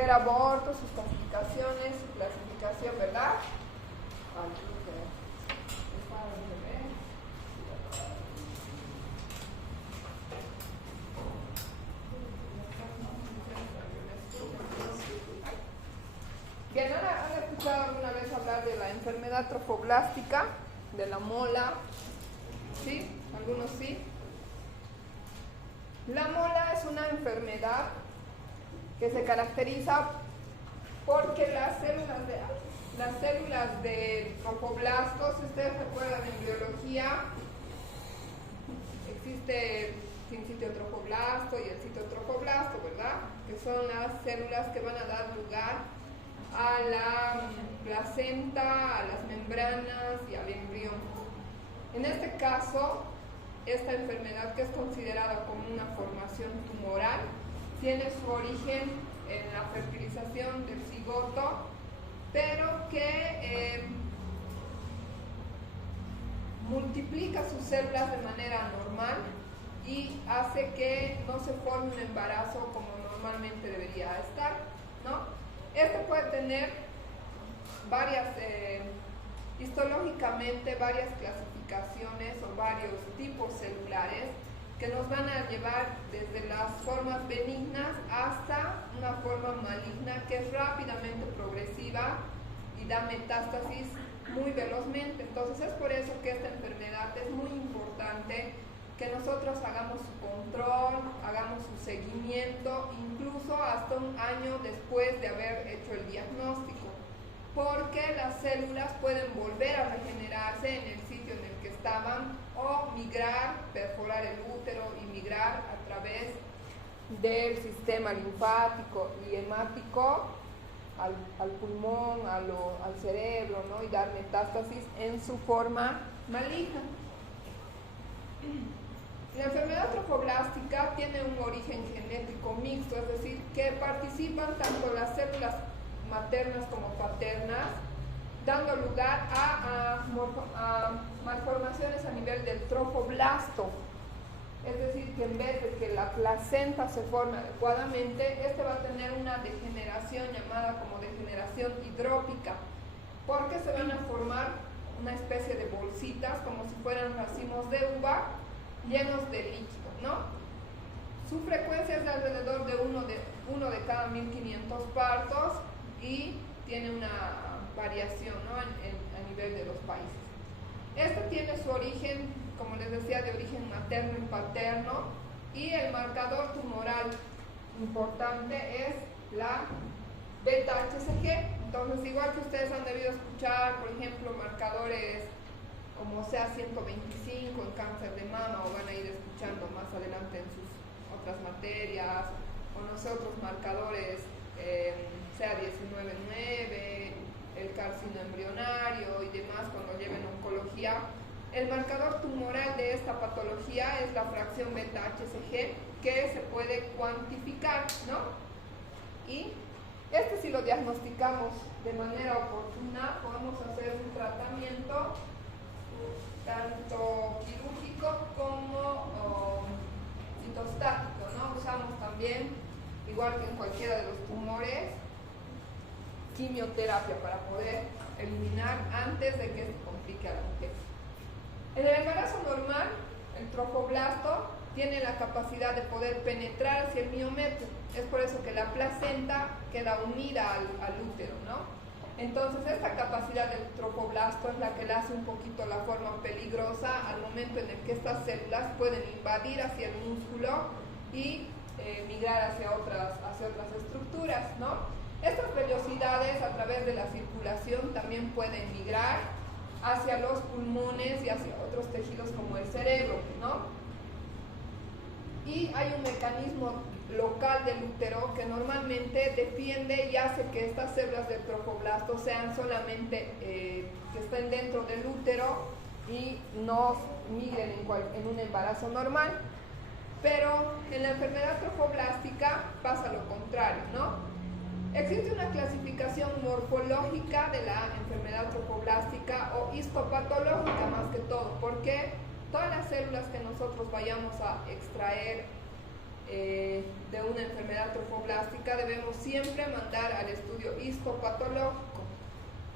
que era aborto, sus complicaciones, su clasificación, ¿verdad? Bien, ¿han escuchado alguna vez hablar de la enfermedad trofoblástica, de la mola? ¿Sí? ¿Algunos sí? La mola es una enfermedad que se caracteriza porque las células de trofoblastos, ustedes recuerdan en biología, existe el sincitiotrofoblasto y el citotrofoblasto, ¿verdad? Que son las células que van a dar lugar a la placenta, a las membranas y al embrión. En este caso, esta enfermedad, que es considerada como una formación tumoral, tiene su origen en la fertilización del cigoto, pero que multiplica sus células de manera normal y hace que no se forme un embarazo como normalmente debería estar, ¿no? Este puede tener histológicamente varias clasificaciones o varios tipos celulares que nos van a llevar desde las formas benignas hasta una forma maligna que es rápidamente progresiva y da metástasis muy velozmente. Entonces es por eso que esta enfermedad es muy importante que nosotros hagamos su control, hagamos su seguimiento, incluso hasta un año después de haber hecho el diagnóstico, porque las células pueden volver a regenerarse en el sitio en el que estaban o migrar, perforar el útero y migrar a través del sistema linfático y hemático al pulmón, al cerebro, ¿no? Y dar metástasis en su forma maligna. La enfermedad trofoblástica tiene un origen genético mixto, es decir, que participan tanto las células maternas como paternas, dando lugar a malformaciones a nivel del trofoblasto. Es decir, que en vez de que la placenta se forme adecuadamente, este va a tener una degeneración llamada como degeneración hidrópica, porque se van a formar una especie de bolsitas, como si fueran racimos de uva, llenos de líquido, ¿no? Su frecuencia es de alrededor de uno de cada 1500 partos y tiene una variación, ¿no? a nivel de los países. Este tiene su origen, como les decía, de origen materno y paterno, y el marcador tumoral importante es la beta-HCG. Entonces, igual que ustedes han debido escuchar, por ejemplo, marcadores como CA125 en cáncer de mama, o van a ir escuchando más adelante en sus otras materias, o nosotros marcadores CA19-9, el carcino embrionario y demás cuando lleven oncología. El marcador tumoral de esta patología es la fracción beta-HCG, que se puede cuantificar, ¿no? Y si lo diagnosticamos de manera oportuna, podemos hacer un tratamiento tanto quirúrgico como citostático, ¿no? Usamos también, igual que en cualquiera de los tumores, quimioterapia para poder eliminar antes de que se complique a la mujer. En el embarazo normal, el trofoblasto tiene la capacidad de poder penetrar hacia el miometrio. Es por eso que la placenta queda unida al útero, ¿no? Entonces, esta capacidad del trofoblasto es la que le hace un poquito la forma peligrosa al momento en el que estas células pueden invadir hacia el músculo y migrar hacia otras estructuras, ¿no? Estas vellosidades a través de la circulación también pueden migrar hacia los pulmones y hacia otros tejidos como el cerebro, ¿no? Y hay un mecanismo local del útero que normalmente defiende y hace que estas células del trofoblasto sean solamente que estén dentro del útero y no migren en un embarazo normal. Pero en la enfermedad trofoblástica pasa lo contrario, ¿no? Existe una clasificación morfológica de la enfermedad trofoblástica o histopatológica más que todo, porque todas las células que nosotros vayamos a extraer de una enfermedad trofoblástica, debemos siempre mandar al estudio histopatológico.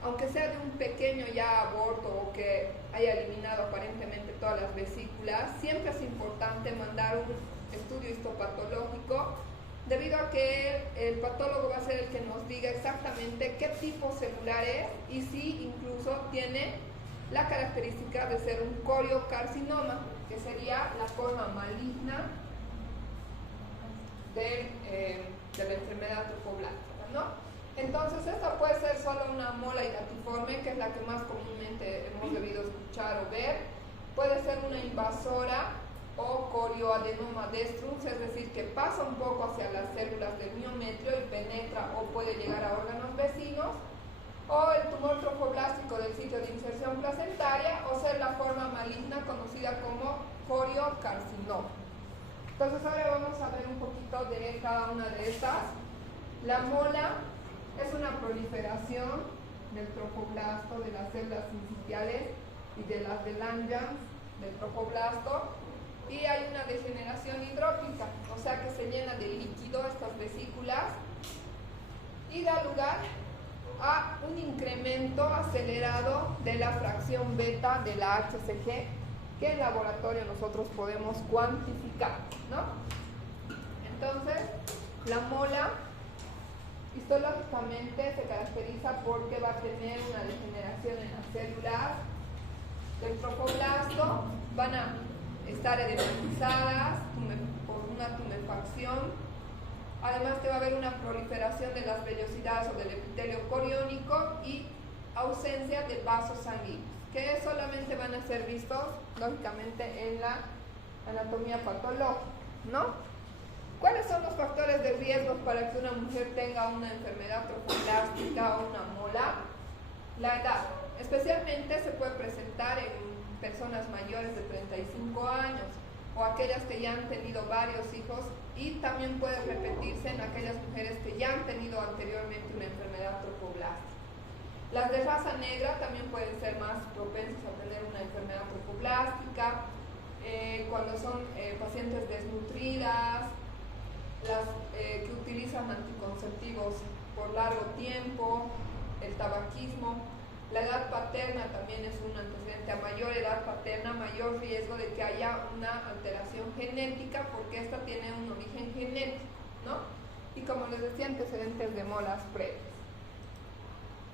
Aunque sea de un pequeño ya aborto o que haya eliminado aparentemente todas las vesículas, siempre es importante mandar un estudio histopatológico, debido a que el patólogo va a ser el que nos diga exactamente qué tipo celular es y si incluso tiene la característica de ser un coriocarcinoma, que sería la forma maligna de la enfermedad trofoblástica, ¿no? Entonces, esta puede ser solo una mola hidatiforme, que es la que más comúnmente hemos debido escuchar o ver. Puede ser una invasora o corioadenoma destruns, es decir, que pasa un poco hacia las células del miometrio y penetra o puede llegar a órganos vecinos. O el tumor trofoblástico del sitio de inserción placentaria, o ser la forma maligna conocida como coriocarcinoma. Entonces, ahora vamos a ver un poquito de cada una de estas. La mola es una proliferación del trofoblasto, de las células sincitiales y de las de Langerhans del trofoblasto, y hay una degeneración hidrópica, o sea que se llena de líquido estas vesículas y da lugar a un incremento acelerado de la fracción beta de la HCG, que en laboratorio nosotros podemos cuantificar, ¿no? Entonces, la mola histológicamente se caracteriza porque va a tener una degeneración en las células del trofoblasto, van a estar edematizadas por una tumefacción, además que va a haber una proliferación de las vellosidades o del epitelio coriónico y ausencia de vasos sanguíneos, que solamente van a ser vistos lógicamente en la anatomía patológica, ¿no? ¿Cuáles son los factores de riesgo para que una mujer tenga una enfermedad trofoblástica o una mola? La edad. Especialmente se puede presentar en personas mayores de 35 años o aquellas que ya han tenido varios hijos, y también puede repetirse en aquellas mujeres que ya han tenido anteriormente una enfermedad trofoblástica. Las de raza negra también pueden ser más propensas a tener una enfermedad trofoblástica, cuando son pacientes desnutridas, las que utilizan anticonceptivos por largo tiempo, el tabaquismo. La edad paterna también es un antecedente. A mayor edad paterna, mayor riesgo de que haya una alteración genética, porque esta tiene un origen genético, ¿no? Y como les decía, antecedentes de molas previas.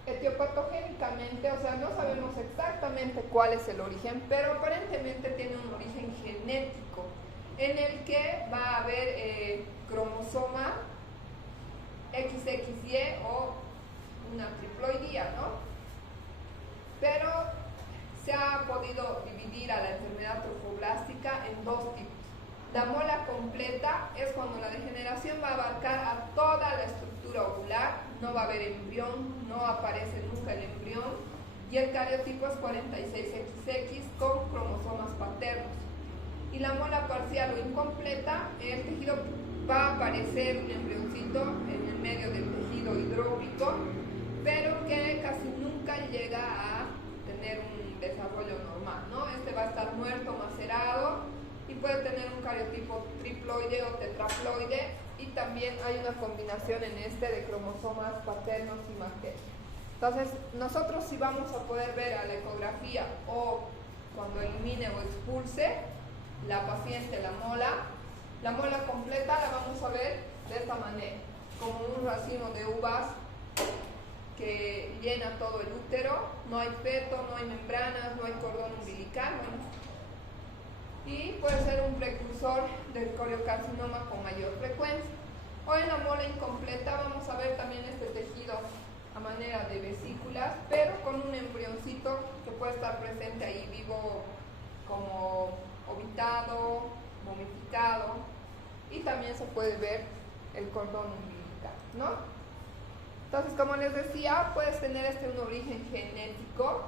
Etiopatogénicamente, o sea, no sabemos exactamente cuál es el origen, pero aparentemente tiene un origen genético, en el que va a haber cromosoma XXY o una triploidía, ¿no? Pero se ha podido dividir a la enfermedad trofoblástica en dos tipos. La mola completa es cuando la degeneración va a abarcar a toda la estructura ovular, no va a haber embrión, no aparece nunca el embrión, y el cariotipo es 46XX con cromosomas paternos. Y la mola parcial o incompleta, en el tejido va a aparecer un embrioncito en el medio del tejido hidrópico, pero que casi nunca llega a tener un desarrollo normal, ¿no? Este va a estar muerto, macerado, y puede tener un cariotipo triploide o tetraploide, y también hay una combinación en este de cromosomas paternos y maternos. Entonces, nosotros sí vamos a poder ver a la ecografía o cuando elimine o expulse la paciente la mola completa la vamos a ver de esta manera, como un racimo de uvas que llena todo el útero, no hay feto, no hay membranas, no hay cordón umbilical, bueno, y puede ser un precursor del coriocarcinoma con mayor frecuencia. O en la mola incompleta vamos a ver también este tejido a manera de vesículas, pero con un embrioncito que puede estar presente ahí vivo como ovitado, momificado, y también se puede ver el cordón umbilical, ¿no? Entonces, como les decía, puedes tener un origen genético,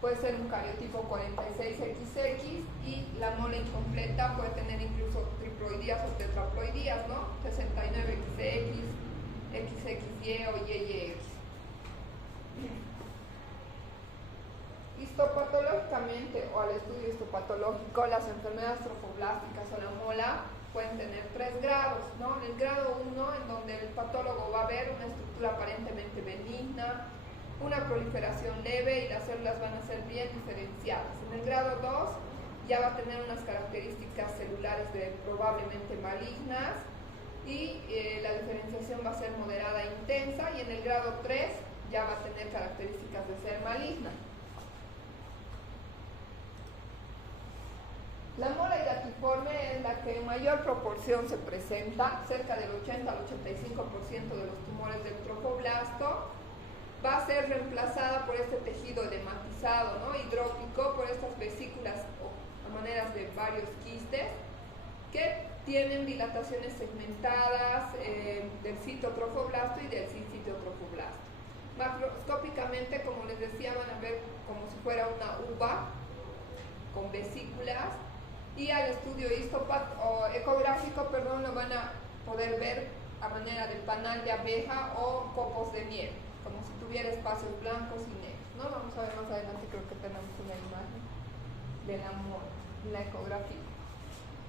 puede ser un cariotipo 46XX, y la mola incompleta puede tener incluso triploidías o tetraploidías, ¿no? 69XX, XXY o YYX. Histopatológicamente o al estudio histopatológico, las enfermedades trofoblásticas o la mola pueden tener 3 grados, ¿no? El grado 1, en donde el patólogo va a ver una estructura aparentemente benigna, una proliferación leve y las células van a ser bien diferenciadas. En el grado 2 ya va a tener unas características celulares probablemente malignas y la diferenciación va a ser moderada e intensa, y en el grado 3 ya va a tener características de ser maligna. La mola hidatiforme es la que en mayor proporción se presenta, cerca del 80 al 85% de los tumores del trofoblasto. Va a ser reemplazada por este tejido edematizado, ¿no? Hidrópico, por estas vesículas a maneras de varios quistes que tienen dilataciones segmentadas del citotrofoblasto y del sincitiotropoblasto. Macroscópicamente, como les decía, van a ver como si fuera una uva con vesículas, y al estudio ecográfico, lo van a poder ver a manera de panal de abeja o copos de miel, como si tuviera espacios blancos y negros, ¿no? Vamos a ver más adelante, creo que tenemos una imagen de la ecografía.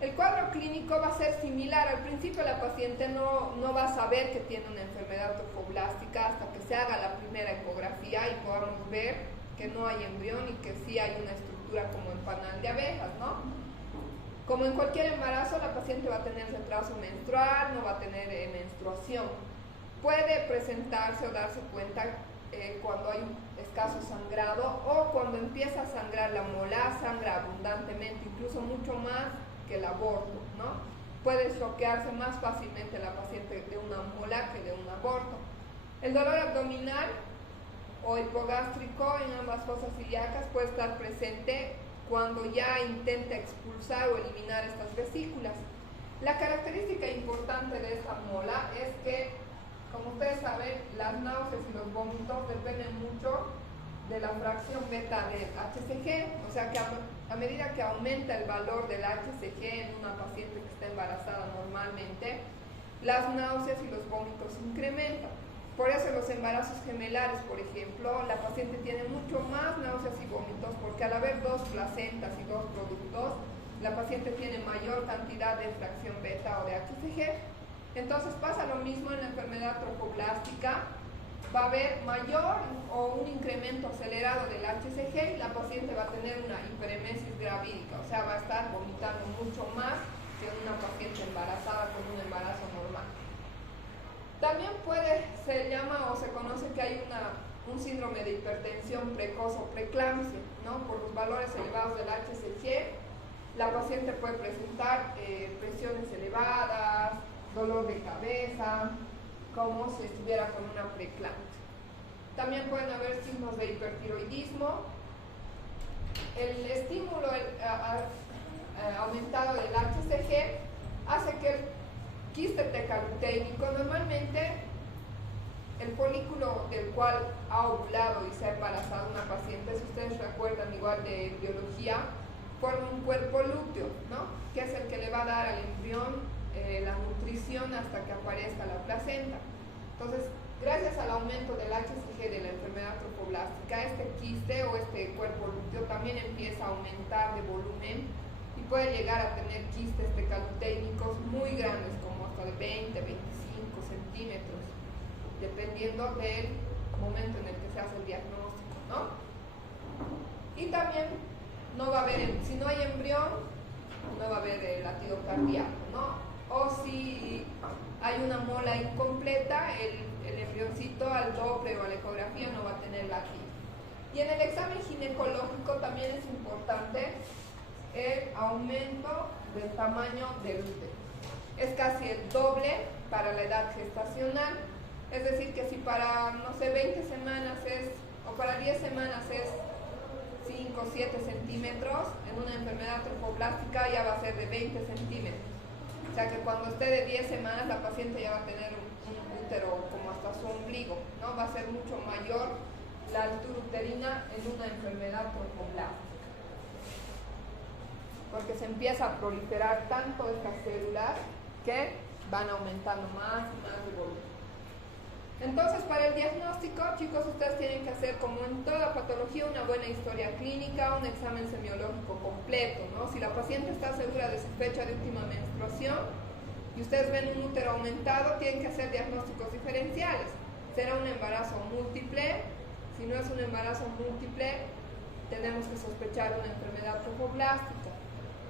El cuadro clínico va a ser similar. Al principio la paciente no va a saber que tiene una enfermedad trofoblástica hasta que se haga la primera ecografía y podamos ver que no hay embrión y que sí hay una estructura como en panal de abejas, ¿no? Como en cualquier embarazo, la paciente va a tener retraso menstrual, no va a tener menstruación. Puede presentarse o darse cuenta cuando hay un escaso sangrado o cuando empieza a sangrar la mola, sangra abundantemente, incluso mucho más que el aborto, ¿no? Puede choquearse más fácilmente la paciente de una mola que de un aborto. El dolor abdominal o hipogástrico en ambas fosas ilíacas puede estar presente cuando ya intenta expulsar o eliminar estas vesículas. La característica importante de esta mola es que, como ustedes saben, las náuseas y los vómitos dependen mucho de la fracción beta del HCG, o sea que a medida que aumenta el valor del HCG en una paciente que está embarazada normalmente, las náuseas y los vómitos incrementan. Por eso los embarazos gemelares, por ejemplo, la paciente tiene mucho más náuseas y vómitos, porque al haber 2 placentas y 2 productos, la paciente tiene mayor cantidad de fracción beta o de HCG. Entonces pasa lo mismo en la enfermedad trofoblástica. Va a haber mayor o un incremento acelerado del HCG y la paciente va a tener una hiperemesis gravídica, o sea, va a estar vomitando mucho más que una paciente embarazada con un embarazo normal. También se llama o se conoce que hay un síndrome de hipertensión precoz o preeclampsia, ¿no? Por los valores elevados del HCG, la paciente puede presentar presiones elevadas, dolor de cabeza, como si estuviera con una preeclampsia. También pueden haber signos de hipertiroidismo. El estímulo aumentado del HCG hace que el quiste tecaluténico, normalmente el folículo del cual ha ovulado y se ha embarazado una paciente, si ustedes recuerdan igual de biología, forma un cuerpo lúteo, ¿no? Que es el que le va a dar al embrión la nutrición hasta que aparezca la placenta. Entonces, gracias al aumento del HCG de la enfermedad trofoblástica, este quiste o este cuerpo lúteo también empieza a aumentar de volumen y puede llegar a tener quistes tecaluténicos muy grandes, como hasta de 20, 25 centímetros, dependiendo del momento en el que se hace el diagnóstico, ¿no? Y también no va a haber, si no hay embrión, no va a haber latido cardíaco, ¿no? O si hay una mola incompleta, el embrioncito al Doppler o a la ecografía no va a tener latido. Y en el examen ginecológico también es importante el aumento del tamaño del útero. Es casi el doble para la edad gestacional, es decir que si para, no sé, 20 semanas o para 10 semanas es 5 o 7 centímetros, en una enfermedad trofoblástica ya va a ser de 20 centímetros. O sea que cuando esté de 10 semanas la paciente ya va a tener un útero como hasta su ombligo, ¿no? Va a ser mucho mayor la altura uterina en una enfermedad trofoblástica, porque se empieza a proliferar tanto estas células que van aumentando más y más de volumen. Entonces, para el diagnóstico, chicos, ustedes tienen que hacer, como en toda patología, una buena historia clínica, un examen semiológico completo, ¿no? Si la paciente está segura de su fecha de última menstruación y ustedes ven un útero aumentado, tienen que hacer diagnósticos diferenciales. ¿Será un embarazo múltiple? Si no es un embarazo múltiple, tenemos que sospechar una enfermedad trofoblástica.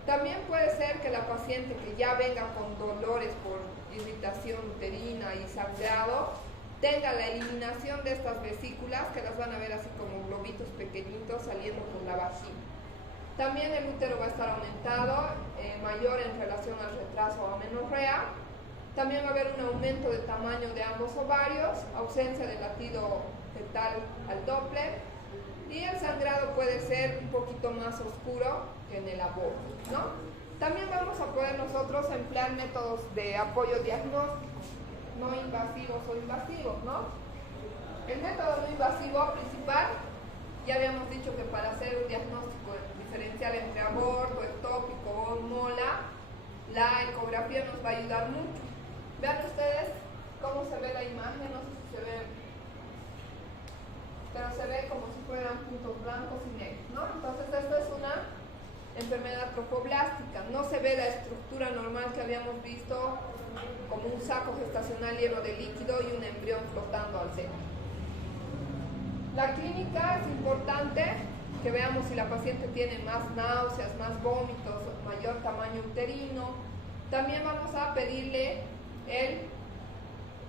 También puede ser que la paciente que ya venga con dolores por irritación uterina y sangrado tenga la eliminación de estas vesículas, que las van a ver así como globitos pequeñitos saliendo por la vagina. También el útero va a estar aumentado, mayor en relación al retraso o amenorrea. También va a haber un aumento de tamaño de ambos ovarios, ausencia de latido fetal al Doppler, y el sangrado puede ser un poquito más oscuro que en el aborto, ¿no? También vamos a poder nosotros emplear métodos de apoyo diagnóstico, no invasivos o invasivos, ¿no? El método no invasivo principal, ya habíamos dicho que para hacer un diagnóstico diferencial entre aborto, ectópico o mola, la ecografía nos va a ayudar mucho. Vean ustedes cómo se ve la imagen, no sé si se ve, pero se ve como si fueran puntos blancos y negros, ¿no? Entonces esto es una enfermedad trofoblástica, no se ve la estructura normal que habíamos visto como un saco gestacional lleno de líquido y un embrión flotando al centro. La clínica es importante que veamos si la paciente tiene más náuseas, más vómitos, mayor tamaño uterino. También vamos a pedirle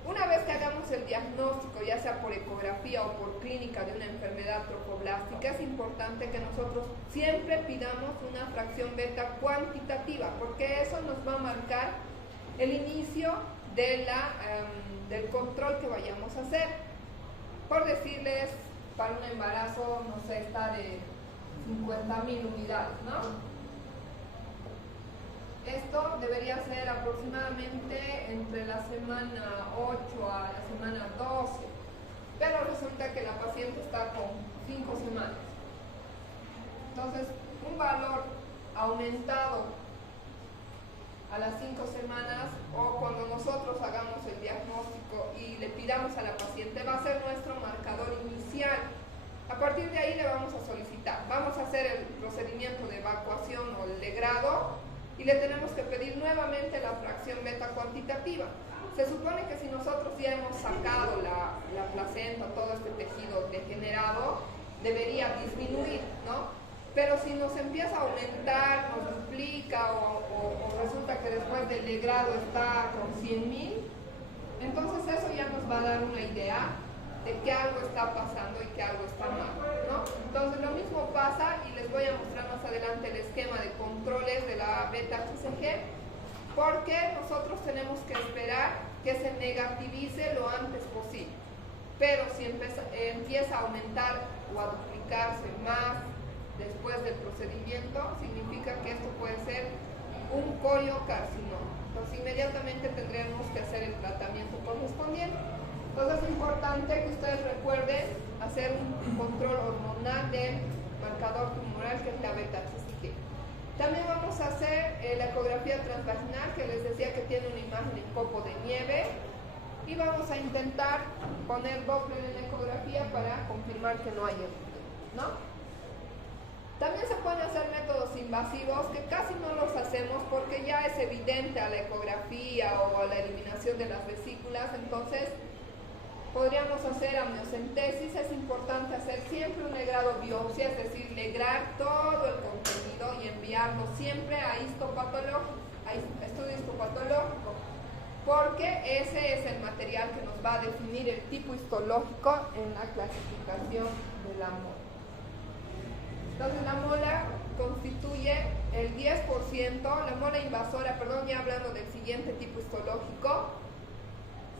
una vez que hagamos el diagnóstico, ya sea por ecografía o por clínica de una enfermedad trofoblástica, es importante que nosotros siempre pidamos una fracción beta cuantitativa, porque eso nos va a marcar el inicio de del control que vayamos a hacer. Por decirles, para un embarazo, no sé, está de 50.000 unidades, ¿no? Esto debería ser aproximadamente entre la semana 8 a la semana 12, pero resulta que la paciente está con 5 semanas. Entonces, un valor aumentado a las 5 semanas o cuando nosotros hagamos el diagnóstico y le pidamos a la paciente, va a ser nuestro marcador inicial. A partir de ahí le vamos a solicitar, vamos a hacer el procedimiento de evacuación o el legrado y le tenemos que pedir nuevamente la fracción beta cuantitativa. Se supone que si nosotros ya hemos sacado la placenta, todo este tejido degenerado, debería disminuir, ¿no? Pero si nos empieza a aumentar, nos duplica o resulta que después del legrado está con 100.000, entonces eso ya nos va a dar una idea de que algo está pasando y que algo está mal, ¿no? Entonces lo mismo pasa, y les voy a mostrar más adelante el esquema de controles de la beta-HCG, porque nosotros tenemos que esperar que se negativice lo antes posible. Pero si empieza a aumentar o a duplicarse más después del procedimiento, significa que esto puede ser un coriocarcinoma. Entonces inmediatamente tendremos que hacer el tratamiento correspondiente. Entonces es importante que ustedes recuerden hacer un control hormonal del marcador tumoral, que es la beta-HCG. También vamos a hacer la ecografía transvaginal, que les decía que tiene una imagen en copo de nieve, y vamos a intentar poner Doppler en la ecografía para confirmar que no hay error, ¿no? También se pueden hacer métodos invasivos que casi no los hacemos porque ya es evidente a la ecografía o a la eliminación de las vesículas. Entonces podríamos hacer amniocentesis. Es importante hacer siempre un legrado biopsia, es decir, legrar todo el contenido y enviarlo siempre a histopatológico, a estudio histopatológico, porque ese es el material que nos va a definir el tipo histológico en la clasificación de la mola. Entonces la mola constituye el 10%, la mola invasora, perdón, ya hablando del siguiente tipo histológico,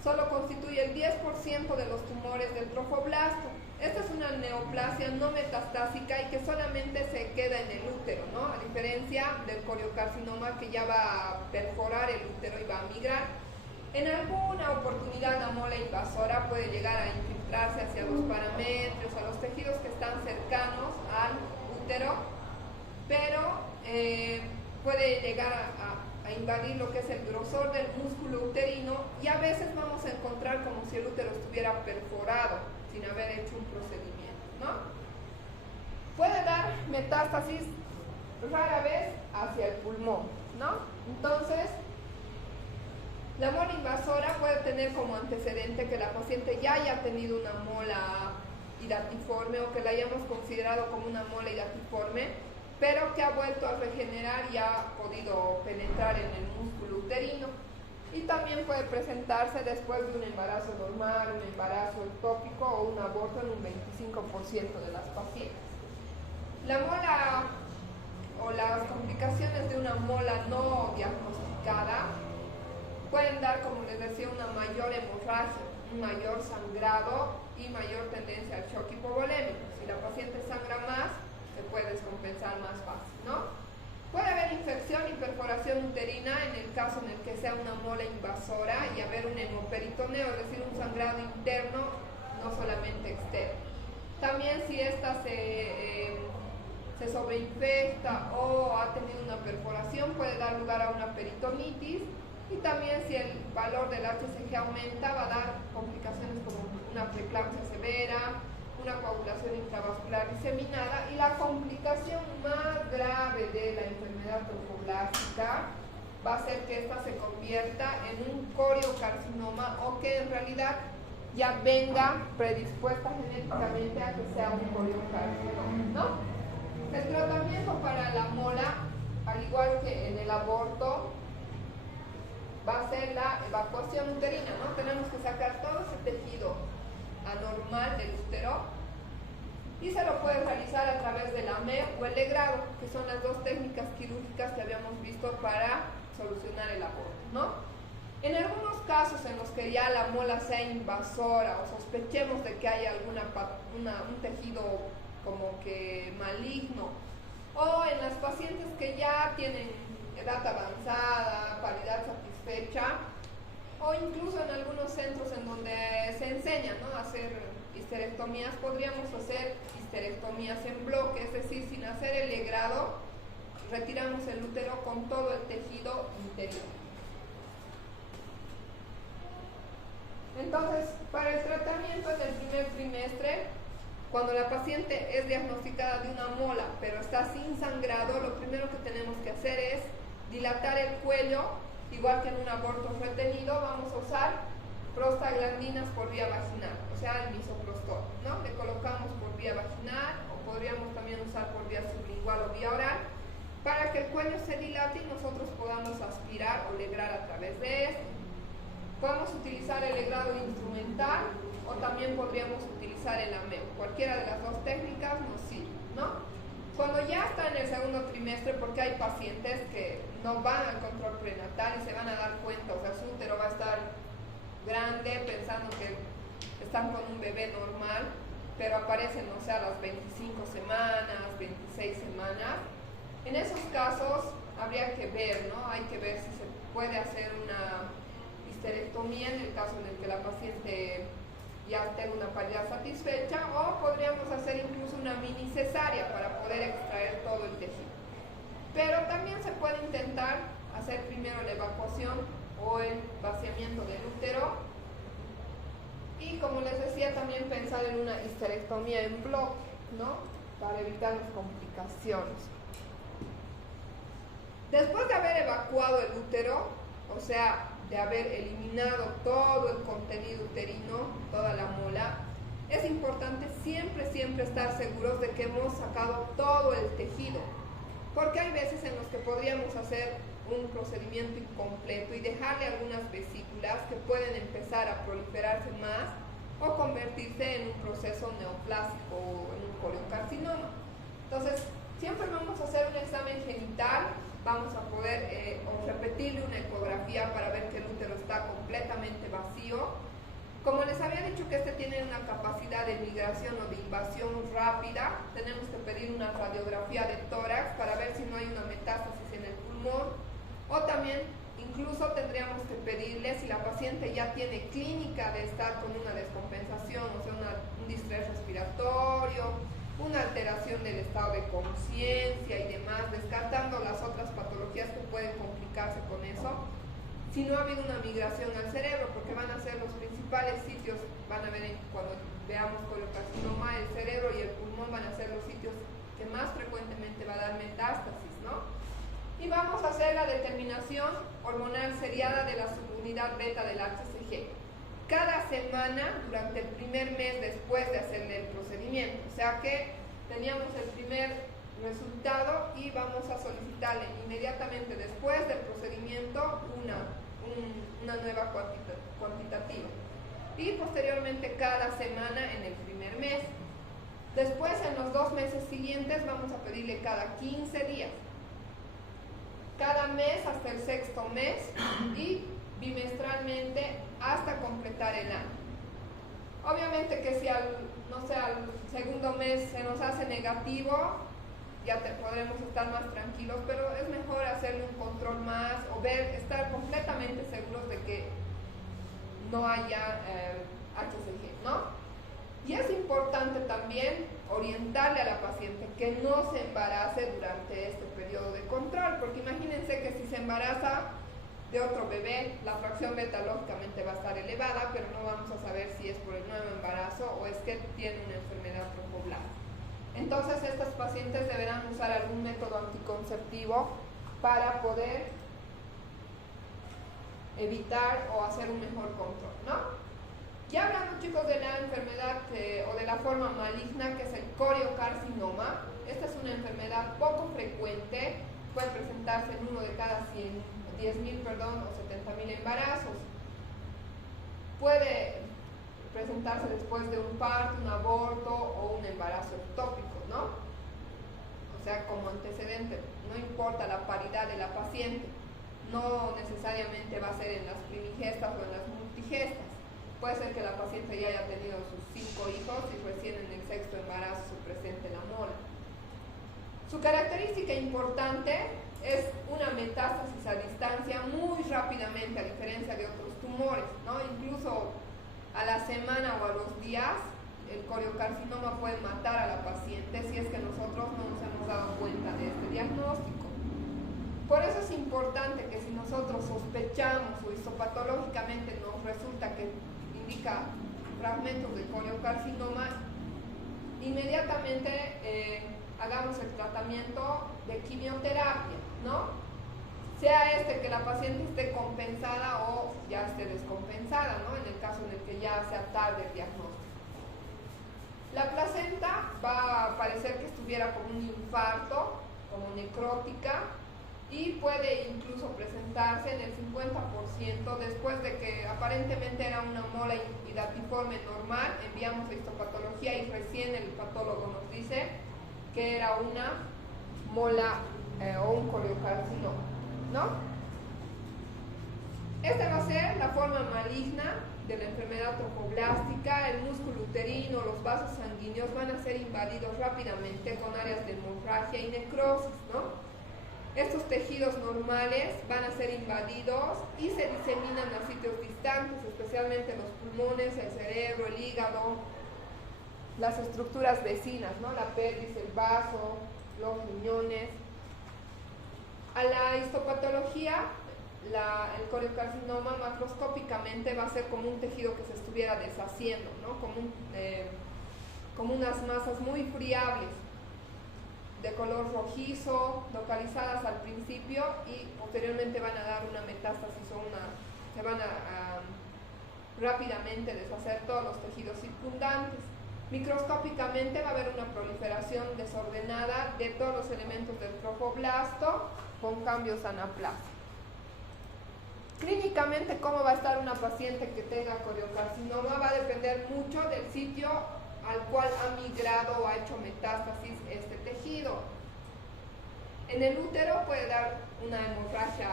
solo constituye el 10% de los tumores del trofoblasto. Esta es una neoplasia no metastásica y que solamente se queda en el útero, ¿no? A diferencia del coriocarcinoma, que ya va a perforar el útero y va a migrar. En alguna oportunidad la mola invasora puede llegar a infiltrarse hacia los paramétrios, a los tejidos que están cercanos al útero, pero puede llegar a a invadir lo que es el grosor del músculo uterino y a veces vamos a encontrar como si el útero estuviera perforado sin haber hecho un procedimiento, ¿no? Puede dar metástasis rara vez hacia el pulmón, ¿no? Entonces, la mola invasora puede tener como antecedente que la paciente ya haya tenido una mola hidatiforme o que la hayamos considerado como una mola hidatiforme, pero que ha vuelto a regenerar y ha podido penetrar en el músculo uterino. Y también puede presentarse después de un embarazo normal, un embarazo ectópico o un aborto en un 25% de las pacientes. La mola o las complicaciones de una mola no diagnosticada pueden dar, como les decía, una mayor hemorragia, un mayor sangrado y mayor tendencia al shock hipovolémico. Si la paciente sangra más, se puede descompensar más fácil, ¿no? Puede haber infección y perforación uterina en el caso en el que sea una mola invasora y haber un hemoperitoneo, es decir, un sangrado interno, no solamente externo. También si esta se sobreinfecta o ha tenido una perforación, puede dar lugar a una peritonitis. Y también si el valor del HCG aumenta, va a dar complicaciones como una preeclampsia severa, una coagulación intravascular diseminada, y la complicación más grave de la enfermedad trofoblástica va a ser que ésta se convierta en un coriocarcinoma o que en realidad ya venga predispuesta genéticamente a que sea un coriocarcinoma, ¿no? El tratamiento para la mola, al igual que en el aborto, va a ser la evacuación uterina, ¿no? Tenemos que sacar todo ese tejido anormal del útero y se lo puede realizar a través del AMEO o el legrado, que son las dos técnicas quirúrgicas que habíamos visto para solucionar el aborto, ¿no? En algunos casos en los que ya la mola sea invasora o sospechemos de que hay un tejido como que maligno, o en las pacientes que ya tienen edad avanzada, paridad satisfecha, o incluso en algunos centros en donde se enseña, ¿no?, a hacer histerectomías, podríamos hacer histerectomías en bloque, es decir, sin hacer el legrado, retiramos el útero con todo el tejido interior. Entonces, para el tratamiento en el primer trimestre, cuando la paciente es diagnosticada de una mola, pero está sin sangrado, lo primero que tenemos que hacer es dilatar el cuello, igual que en un aborto retenido. Vamos a usar prostaglandinas por vía vaginal, o sea, el misoprostol, ¿no? Le colocamos por vía vaginal o podríamos también usar por vía sublingual o vía oral para que el cuello se dilate y nosotros podamos aspirar o legrar a través de esto. Podemos utilizar el legrado instrumental o también podríamos utilizar el AMEO. Cualquiera de las dos técnicas nos sirve, ¿no? Cuando ya está en el segundo trimestre, porque hay pacientes que no van al control prenatal y se van a dar cuenta, o sea, su útero va a estar grande pensando que están con un bebé normal, pero aparecen, o sea, a las 25 semanas, 26 semanas. En esos casos habría que ver, ¿no? Hay que ver si se puede hacer una histerectomía en el caso en el que la paciente ya tenga una paridad satisfecha, o podríamos hacer incluso una mini cesárea para poder extraer todo el tejido. Pero también se puede intentar hacer primero la evacuación o el vaciamiento del útero, y como les decía, también pensar en una histerectomía en bloque, ¿no?, para evitar las complicaciones. Después de haber evacuado el útero, o sea, de haber eliminado todo el contenido uterino, toda la mola, es importante siempre estar seguros de que hemos sacado todo el tejido, porque hay veces en los que podríamos hacer un procedimiento incompleto y dejarle algunas vesículas que pueden empezar a proliferarse más o convertirse en un proceso neoplásico o en un coriocarcinoma. Entonces, siempre vamos a hacer un examen genital, vamos a poder repetirle una ecografía para ver que el útero está completamente vacío. Como les había dicho que este tiene una capacidad de migración o de invasión rápida, tenemos que pedir una radiografía de tórax para ver si no hay una metástasis en el pulmón, o también incluso tendríamos que pedirle, si la paciente ya tiene clínica de estar con una descompensación, o sea, un distrés respiratorio, una alteración del estado de conciencia y demás, descartando las otras patologías que pueden complicarse con eso, si no ha habido una migración al cerebro, porque van a ser los principales sitios, van a ver cuando veamos coliocarcinoma, el cerebro y el pulmón van a ser los sitios que más frecuentemente va a dar metástasis, ¿no? Y vamos a hacer la determinación hormonal seriada de la subunidad beta del HCG. Cada semana durante el primer mes después de hacerle el procedimiento. O sea que teníamos el primer resultado y vamos a solicitarle inmediatamente después del procedimiento una nueva cuantitativa. Y posteriormente cada semana en el primer mes. Después en los 2 meses siguientes vamos a pedirle cada 15 días. Cada mes hasta el 6º mes y bimestralmente hasta completar el año. Obviamente que si al 2º mes se nos hace negativo, ya podremos estar más tranquilos, pero es mejor hacerle un control más o estar completamente seguros de que no haya HCG, ¿no? Y es importante también orientarle a la paciente que no se embarace durante este periodo de control, porque imagínense que si se embaraza de otro bebé, la fracción beta lógicamente va a estar elevada, pero no vamos a saber si es por el nuevo embarazo o es que tiene una enfermedad trofoblástica. Entonces estas pacientes deberán usar algún método anticonceptivo para poder evitar o hacer un mejor control, ¿no? Ya hablando, chicos, de la enfermedad o de la forma maligna, que es el coriocarcinoma. Esta es una enfermedad poco frecuente, puede presentarse en uno de cada 10.000 o 70.000 embarazos. Puede presentarse después de un parto, un aborto o un embarazo ectópico, ¿no? O sea, como antecedente, no importa la paridad de la paciente, no necesariamente va a ser en las primigestas o en las multigestas. Puede ser que la paciente ya haya tenido sus 5 hijos y recién en el 6º embarazo se presente la mola. Su característica importante es una metástasis a distancia muy rápidamente, a diferencia de otros tumores, ¿no? Incluso a la semana o a los días, el coriocarcinoma puede matar a la paciente si es que nosotros no nos hemos dado cuenta de este diagnóstico. Por eso es importante que si nosotros sospechamos o histopatológicamente nos resulta que indica fragmentos de coriocarcinoma, inmediatamente hagamos el tratamiento de quimioterapia, ¿no? Sea que la paciente esté compensada o ya esté descompensada, ¿no? En el caso en el que ya sea tarde el diagnóstico. La placenta va a parecer que estuviera como un infarto, como necrótica, y puede incluso presentarse en el 50% después de que aparentemente era una mola hidatiforme normal. Enviamos a histopatología y recién el patólogo nos dice que era una mola o un coriocarcinoma, ¿no? Esta va a ser la forma maligna de la enfermedad trofoblástica. El músculo uterino, los vasos sanguíneos van a ser invadidos rápidamente con áreas de hemorragia y necrosis, ¿no? Estos tejidos normales van a ser invadidos y se diseminan a sitios distantes, especialmente los pulmones, el cerebro, el hígado, las estructuras vecinas, ¿no? La pelvis, el vaso, los riñones. A la histopatología, el coriocarcinoma macroscópicamente va a ser como un tejido que se estuviera deshaciendo, ¿no? Como unas masas muy friables, de color rojizo, localizadas al principio y posteriormente van a dar una metástasis o se van a rápidamente deshacer todos los tejidos circundantes. Microscópicamente va a haber una proliferación desordenada de todos los elementos del trofoblasto con cambios anaplásicos. Clínicamente, ¿cómo va a estar una paciente que tenga coriocarcinoma? Va a depender mucho del sitio al cual ha migrado o ha hecho metástasis este tejido. En el útero puede dar una hemorragia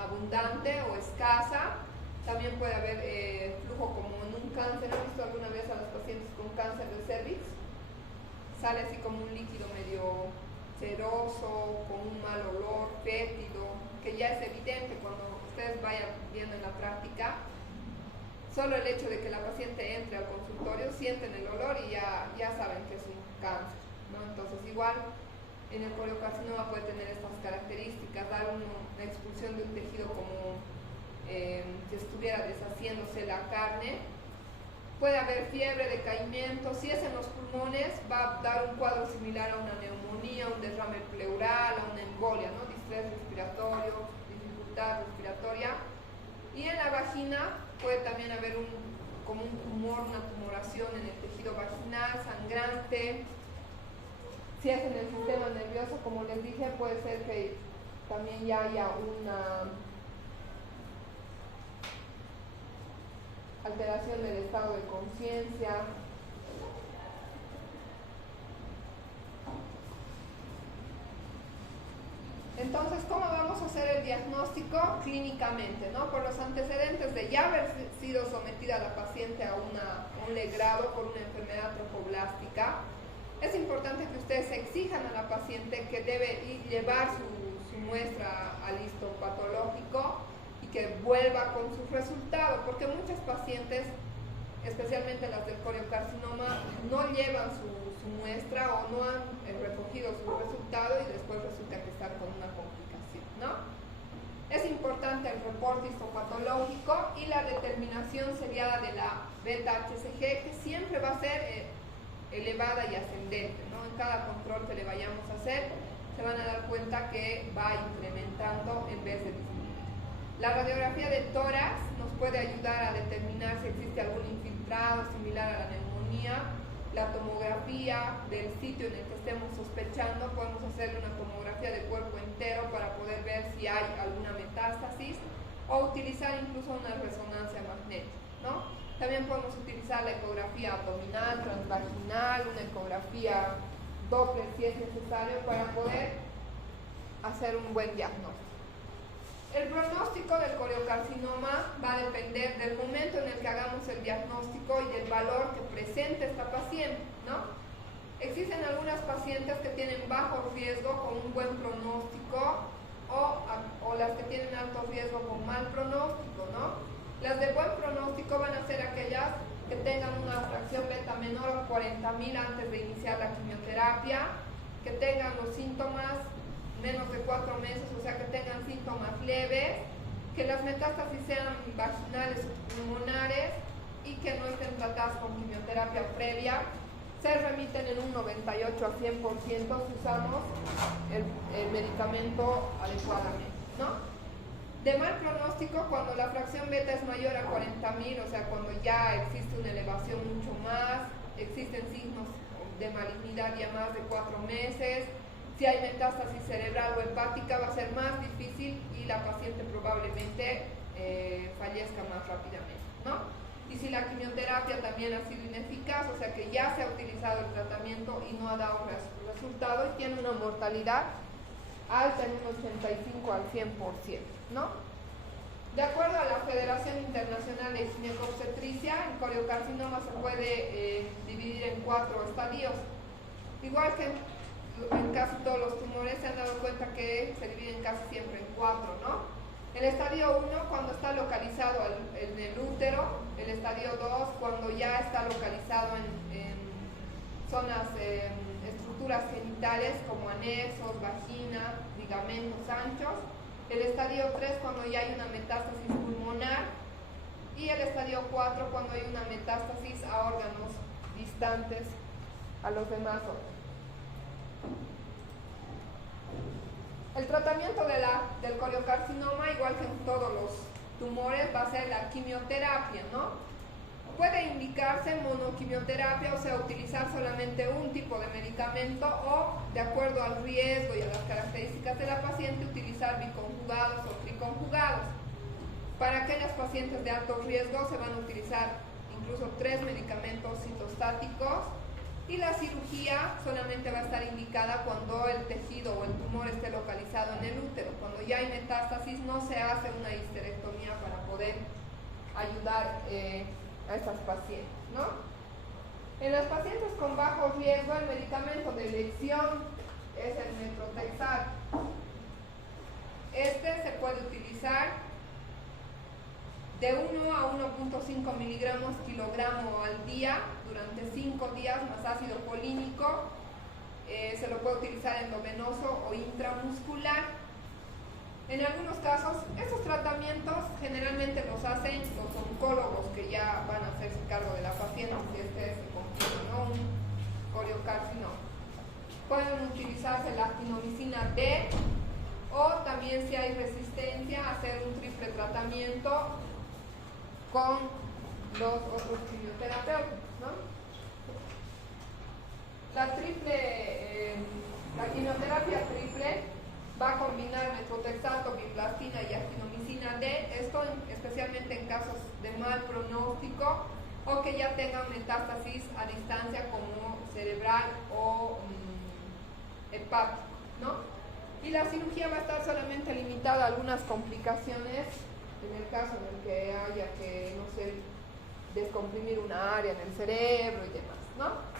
abundante o escasa. También puede haber flujo como en un cáncer. ¿Han visto alguna vez a las pacientes con cáncer de cervix? Sale así como un líquido medio ceroso, con un mal olor, fétido, que ya es evidente cuando ustedes vayan viendo en la práctica. Solo el hecho de que la paciente entre al consultorio, sienten el olor y ya saben que es un cáncer. ¿no? Entonces igual en el coriocarcinoma puede tener estas características, dar una expulsión de un tejido como si estuviera deshaciéndose la carne. Puede haber fiebre, decaimiento. Si es en los pulmones, va a dar un cuadro similar a una neumonía, un derrame pleural, a una embolia, ¿no? Distrés respiratorio, dificultad respiratoria. Y en la vagina puede también haber como un tumor, una tumoración en el tejido vaginal, sangrante. Si es en el sistema nervioso, como les dije, puede ser que también ya haya una alteración del estado de conciencia. Entonces, ¿cómo vamos a hacer el diagnóstico clínicamente, ¿no? Por los antecedentes de ya haber sido sometida la paciente a un legrado por una enfermedad trofoblástica, es importante que ustedes exijan a la paciente que debe llevar su muestra al histopatológico y que vuelva con sus resultados, porque muchas pacientes, especialmente las del coriocarcinoma, no llevan su muestra o no han recogido su resultado y después resulta que están con una complicación, ¿no? Es importante el reporte histopatológico y la determinación seriada de la beta-HCG, que siempre va a ser elevada y ascendente, ¿no? En cada control que le vayamos a hacer, se van a dar cuenta que va incrementando en vez de disminuir. La radiografía de tórax nos puede ayudar a determinar si existe algún infiltrado similar a la neumonía. La tomografía del sitio en el que estemos sospechando, podemos hacerle una tomografía de cuerpo entero para poder ver si hay alguna metástasis o utilizar incluso una resonancia magnética, ¿no? También podemos utilizar la ecografía abdominal, transvaginal, una ecografía Doppler si es necesario para poder hacer un buen diagnóstico. El pronóstico del coriocarcinoma va a depender del momento en el que hagamos el diagnóstico y del valor que presente esta paciente, ¿no? Existen algunas pacientes que tienen bajo riesgo con un buen pronóstico o las que tienen alto riesgo con mal pronóstico, ¿no? Las de buen pronóstico van a ser aquellas que tengan una fracción beta menor a 40.000 antes de iniciar la quimioterapia, que tengan los síntomas menos de 4 meses, o sea que tengan síntomas leves, que las metástasis sean vaginales o pulmonares y que no estén tratadas con quimioterapia previa. Se remiten en un 98 a 100% si usamos el medicamento adecuadamente, ¿no? De mal pronóstico, cuando la fracción beta es mayor a 40.000, o sea, cuando ya existe una elevación mucho más, existen signos de malignidad ya más de 4 meses, si hay metástasis cerebral o hepática va a ser más difícil y la paciente probablemente fallezca más rápidamente, ¿no? Y si la quimioterapia también ha sido ineficaz, o sea que ya se ha utilizado el tratamiento y no ha dado resultado y tiene una mortalidad alta en un 85 al 100%, ¿no? De acuerdo a la Federación Internacional de Ginecobstetricia, el coriocarcinoma se puede dividir en 4 estadios. Igual que en casi todos los tumores se han dado cuenta que se dividen casi siempre en 4, ¿no? El estadio 1 cuando está localizado en el útero, el estadio 2 cuando ya está localizado en zonas, estructuras genitales como anexos, vagina, ligamentos anchos, el estadio 3 cuando ya hay una metástasis pulmonar y el estadio 4 cuando hay una metástasis a órganos distantes a los demás órganos. El tratamiento del coriocarcinoma, igual que en todos los tumores, va a ser la quimioterapia, ¿no? Puede indicarse monoquimioterapia, o sea, utilizar solamente un tipo de medicamento o, de acuerdo al riesgo y a las características de la paciente, utilizar biconjugados o triconjugados. Para aquellas pacientes de alto riesgo se van a utilizar incluso 3 medicamentos citostáticos. Y la cirugía solamente va a estar indicada cuando el tejido o el tumor esté localizado en el útero. Cuando ya hay metástasis no se hace una histerectomía para poder ayudar a estas pacientes, ¿no? En las pacientes con bajo riesgo el medicamento de elección es el Metrotexal. Este se puede utilizar de 1 a 1.5 miligramos kilogramo al día durante 5 días más ácido polínico. se lo puede utilizar endovenoso o intramuscular. En algunos casos, estos tratamientos generalmente los hacen los oncólogos que ya van a hacerse cargo de la paciente si este se complica, ¿no? Un coriocarcinoma. Pueden utilizarse la actinomicina D o también si hay resistencia hacer un triple tratamiento con los otros quimioterapeutas, ¿no? La quimioterapia triple va a combinar metotrexato, vinplastina y actinomicina D, esto especialmente en casos de mal pronóstico o que ya tengan metástasis a distancia como cerebral o hepático, ¿no? Y la cirugía va a estar solamente limitada a algunas complicaciones en el caso en el que haya que, no sé, descomprimir una área en el cerebro y demás, ¿no?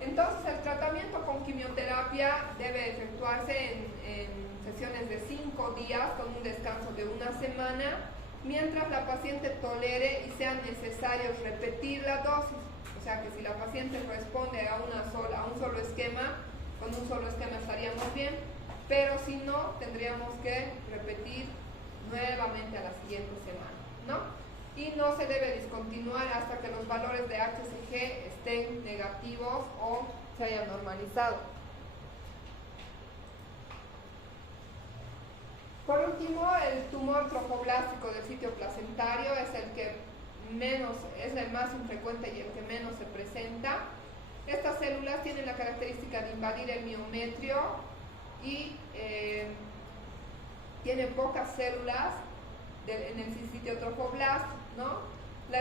Entonces el tratamiento con quimioterapia debe efectuarse en sesiones de 5 días con un descanso de 1 semana mientras la paciente tolere y sea necesario repetir la dosis. O sea que si la paciente responde a un solo esquema, con un solo esquema estaríamos bien, pero si no, tendríamos que repetir nuevamente a la siguiente semana, ¿no? Y no se debe discontinuar hasta que los valores de HCG estén negativos o se hayan normalizado. Por último, el tumor trofoblástico del sitio placentario es el más infrecuente y el que menos se presenta. Estas células tienen la característica de invadir el miometrio y tienen pocas células en el sitio trofoblasto, ¿no? La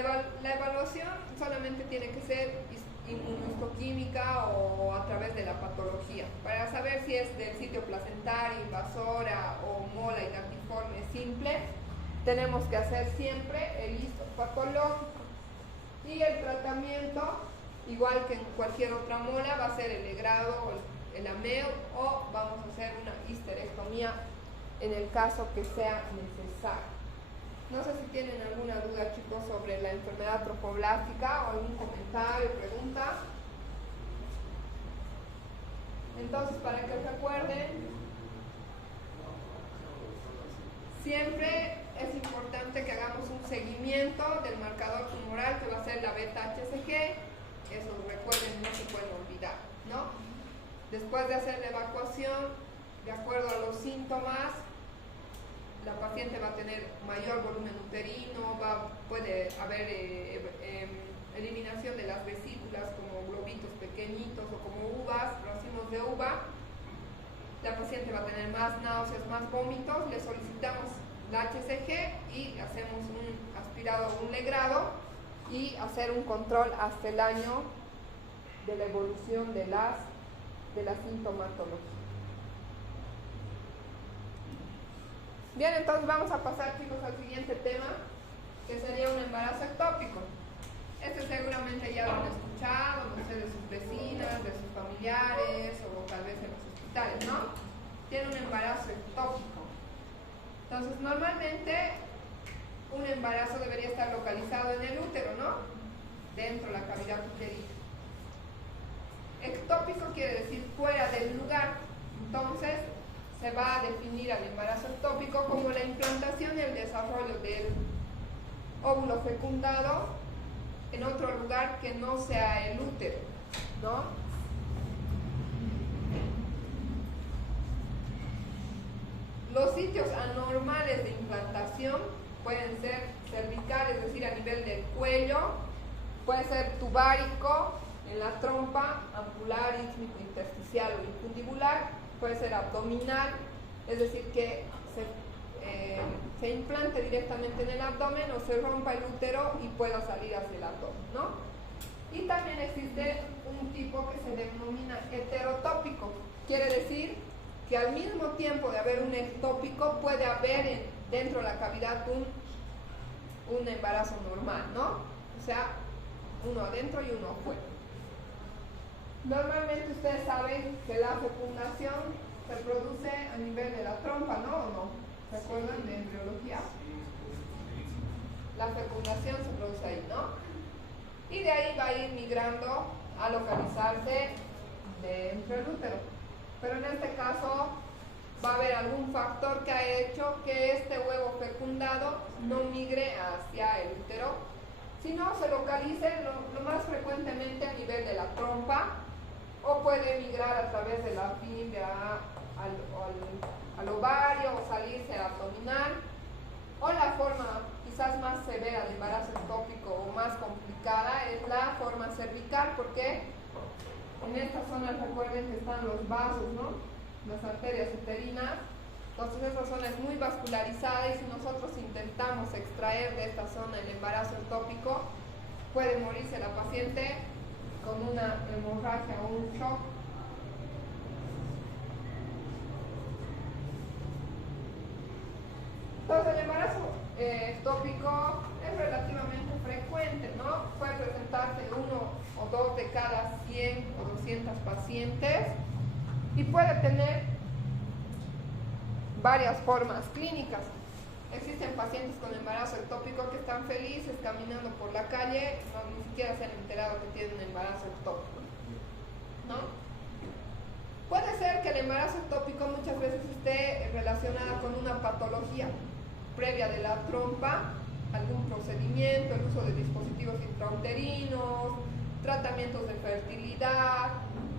evaluación solamente tiene que ser inmunohistoquímica o a través de la patología. Para saber si es del sitio placentario, invasora o mola inactiforme simple, tenemos que hacer siempre el histopatológico. Y el tratamiento, igual que en cualquier otra mola, va a ser el legrado, el ameo o vamos a hacer una histerectomía en el caso que sea necesario. No sé si tienen alguna duda, chicos, sobre la enfermedad trofoblástica o algún comentario, pregunta. Entonces, para que recuerden, siempre es importante que hagamos un seguimiento del marcador tumoral que va a ser la beta-HCG. Eso, recuerden, no se pueden olvidar, ¿no? Después de hacer la evacuación, de acuerdo a los síntomas, la paciente va a tener mayor volumen uterino, puede haber eliminación de las vesículas como globitos pequeñitos o como uvas, racimos de uva. La paciente va a tener más náuseas, más vómitos. Le solicitamos la HCG y hacemos un aspirado, un legrado y hacer un control hasta el año de la evolución de la sintomatología. Bien, entonces vamos a pasar, chicos, al siguiente tema, que sería un embarazo ectópico. Este seguramente ya lo han escuchado, no sé, de sus vecinas, de sus familiares o tal vez en los hospitales, ¿no? Tiene un embarazo ectópico. Entonces, normalmente un embarazo debería estar localizado en el útero, ¿no? Dentro de la cavidad uterina. Ectópico quiere decir fuera del lugar. Entonces, se va a definir al embarazo ectópico como la implantación y el desarrollo del óvulo fecundado en otro lugar que no sea el útero, ¿no? Los sitios anormales de implantación pueden ser cervical, es decir, a nivel del cuello, puede ser tubárico, en la trompa, ampular, ísmico, intersticial o infundibular, puede ser abdominal, es decir, que se implante directamente en el abdomen o se rompa el útero y pueda salir hacia el abdomen, ¿no? Y también existe un tipo que se denomina heterotópico, quiere decir que al mismo tiempo de haber un ectópico puede haber dentro de la cavidad un embarazo normal, ¿no? O sea, uno adentro y uno afuera. Normalmente ustedes saben que la fecundación se produce a nivel de la trompa, ¿no? ¿O no? ¿Se acuerdan de embriología? La fecundación se produce ahí, ¿no? Y de ahí va a ir migrando a localizarse dentro del útero. Pero en este caso va a haber algún factor que ha hecho que este huevo fecundado no migre hacia el útero, sino se localice lo más frecuentemente a nivel de la trompa, o puede migrar a través de la fimbria al ovario o salirse abdominal, o la forma quizás más severa de embarazo ectópico o más complicada es la forma cervical, porque en esta zona recuerden que están los vasos, ¿no? Las arterias uterinas. Entonces esa zona es muy vascularizada, y si nosotros intentamos extraer de esta zona el embarazo ectópico, puede morirse la paciente con una hemorragia o un shock. Entonces el embarazo ectópico es relativamente frecuente, ¿no? Puede presentarse 1 o 2 de cada 100 o 200 pacientes, y puede tener varias formas clínicas. Existen pacientes con embarazo ectópico que están felices caminando por la calle, ni siquiera se han enterado que tienen un embarazo ectópico, ¿no? Puede ser que el embarazo ectópico muchas veces esté relacionado con una patología previa de la trompa, algún procedimiento, el uso de dispositivos intrauterinos, tratamientos de fertilidad,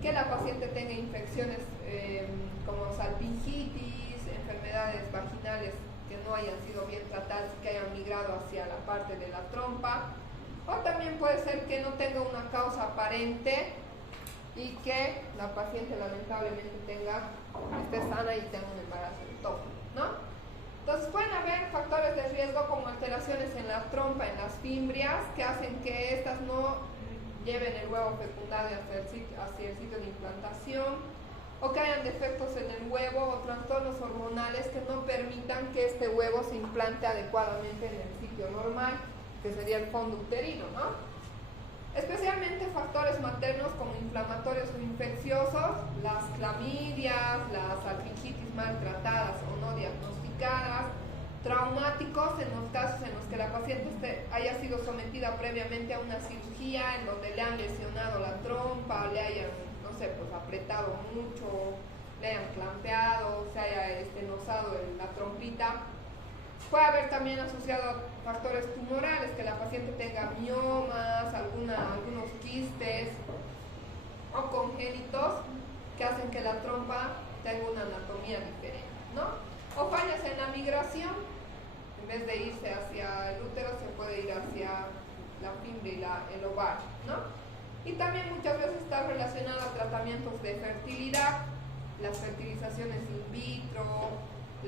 que la paciente tenga infecciones como salpingitis, enfermedades vaginales que no hayan sido bien tratadas y que hayan migrado hacia la parte de la trompa, o también puede ser que no tenga una causa aparente y que la paciente lamentablemente esté sana y tenga un embarazo ectópico, ¿no? Entonces pueden haber factores de riesgo como alteraciones en la trompa, en las fimbrias, que hacen que estas no lleven el huevo fecundado hacia el sitio de implantación, o que hayan defectos en el huevo o trastornos hormonales que no permitan que este huevo se implante adecuadamente en el sitio normal, que sería el fondo uterino, ¿no? Especialmente factores maternos como inflamatorios o infecciosos, las clamidias, las salpingitis maltratadas o no diagnosticadas, traumáticos en los casos en los que la paciente haya sido sometida previamente a una cirugía en donde le han lesionado la trompa, le hayan, no sé, pues apretado mucho, le hayan clampeado, se haya estenosado la trompita. Puede haber también asociado factores tumorales, que la paciente tenga miomas, algunos quistes o congénitos que hacen que la trompa tenga una anatomía diferente, ¿no? O fallas en la migración, en vez de irse hacia el útero se puede ir hacia la fimbria y el ovario, ¿no? Y también muchas veces está relacionado a tratamientos de fertilidad, las fertilizaciones in vitro,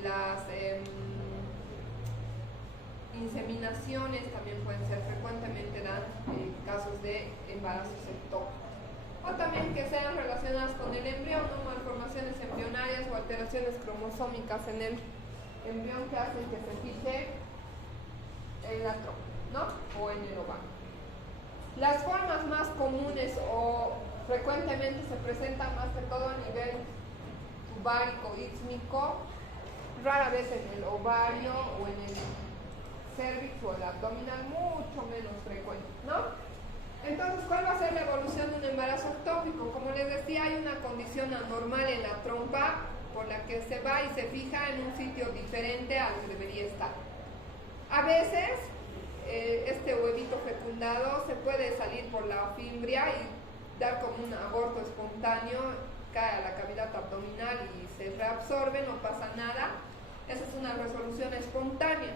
las inseminaciones también pueden ser frecuentemente dan casos de embarazos ectópicos. O también que sean relacionadas con el embrión, ¿no? Malformaciones embrionarias o alteraciones cromosómicas en el embrión que hacen que se fije en la trompa, ¿no? O en el ovario. Las formas más comunes o frecuentemente se presentan más que todo a nivel tubario ísmico, rara vez en el ovario o en el cervix o el abdominal, mucho menos frecuente, ¿no? Entonces, ¿cuál va a ser la evolución de un embarazo ectópico? Como les decía, hay una condición anormal en la trompa por la que se va y se fija en un sitio diferente al que debería estar. A veces, este huevito fecundado se puede salir por la fimbria y dar como un aborto espontáneo, cae a la cavidad abdominal y se reabsorbe, no pasa nada. Esa es una resolución espontánea.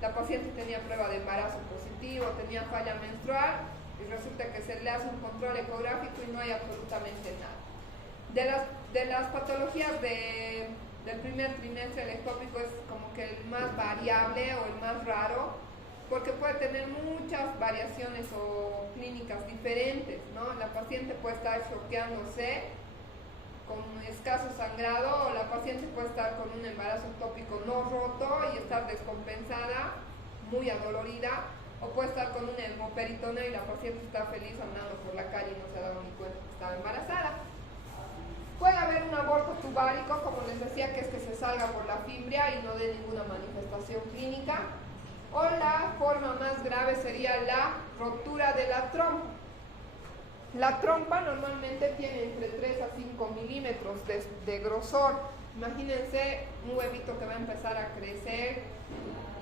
La paciente tenía prueba de embarazo positivo, tenía falla menstrual, y resulta que se le hace un control ecográfico y no hay absolutamente nada. De las patologías del primer trimestre, el ectópico es como que el más variable o el más raro, porque puede tener muchas variaciones o clínicas diferentes, ¿no? La paciente puede estar choqueándose con escaso sangrado, o la paciente puede estar con un embarazo ectópico no roto y estar descompensada, muy adolorida, o puede estar con un hemoperitoneo y la paciente está feliz andando por la calle y no se ha dado ni cuenta que estaba embarazada. Puede haber un aborto tubárico, como les decía, que es que se salga por la fimbria y no dé ninguna manifestación clínica. O la forma más grave sería la rotura de la trompa. La trompa normalmente tiene entre 3 a 5 milímetros de grosor. Imagínense un huevito que va a empezar a crecer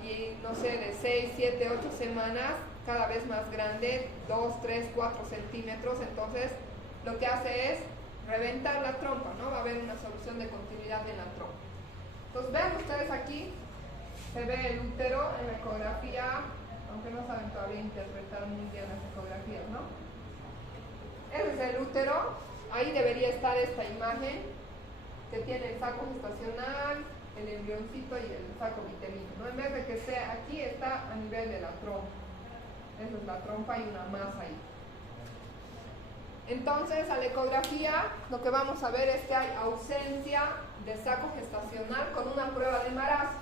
y no sé, de 6, 7, 8 semanas, cada vez más grande, 2, 3, 4 centímetros. Entonces lo que hace es reventar la trompa, ¿no? Va a haber una solución de continuidad en la trompa. Entonces vean ustedes aquí, se ve el útero en la ecografía, aunque no saben todavía interpretar muy bien las ecografías, ¿no? Ese es el útero, ahí debería estar esta imagen que tiene el saco gestacional, el embrioncito y el saco vitelino, ¿no? En vez de que sea aquí, está a nivel de la trompa. Esa es la trompa y una masa ahí. Entonces, a la ecografía lo que vamos a ver es que hay ausencia de saco gestacional con una prueba de embarazo.